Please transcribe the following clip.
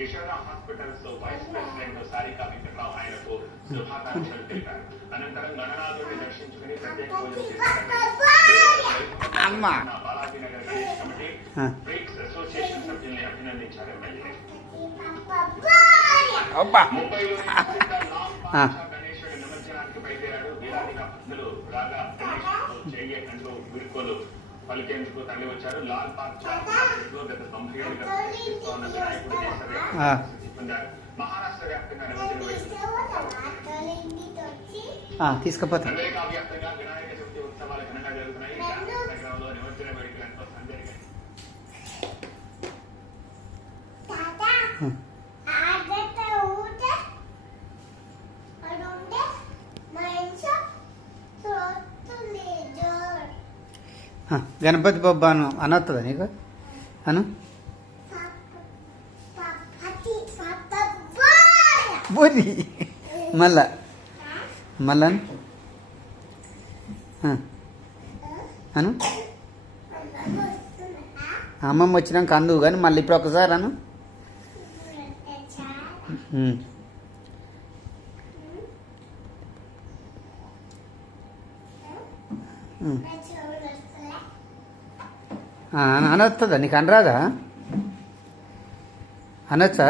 Yashoda hospitals vice president Sarika Venkatrao ఆయనకు శుభాకాంక్షలు తెలిపారు. అనంతరం గణనాథుడిని దర్శించుకుని ప్రత్యేక పూజలు చేశారు. Balajinagar Ganesh committee bricks association సభ్యుల్ని అభినందించారు ఎమ్మెల్యే. ముంబైలోని గణేశుడి నిమజ్జనానికి బయలుదేరాడు. వీరాదిగా భక్తులు రాగా గణేశుడు చేయకంటూ వీడ్కోలు పలికేందుకు తరలి వచ్చారు. లాల్ పార్క్ లో గత 90 ఏళ్లుగా ప్రదర్శిస్తోన్న వినాయకుడు దేశవ్యాప్తంగా పొందారు. మహారాష్ట్ర వ్యాప్తంగా తీసుకుపోతా అమెరికా వ్యాప్తంగా వినాయక చవితి ఉత్సవాలు ఘనంగా జరుగుతున్నాయి. నగరంలో నిమజ్జన వేడుకలు ఎంతో సందడిగా గణపతి బొబ్బాను అనొస్తుందా నీకు అను బోది మళ్ళా మళ్ళా అను అమ్మమ్మ వచ్చినాక అందువు కానీ మళ్ళీ ఇప్పుడు ఒకసారి అను అనొస్తుందా నీకు అనరాదా అనొచ్చా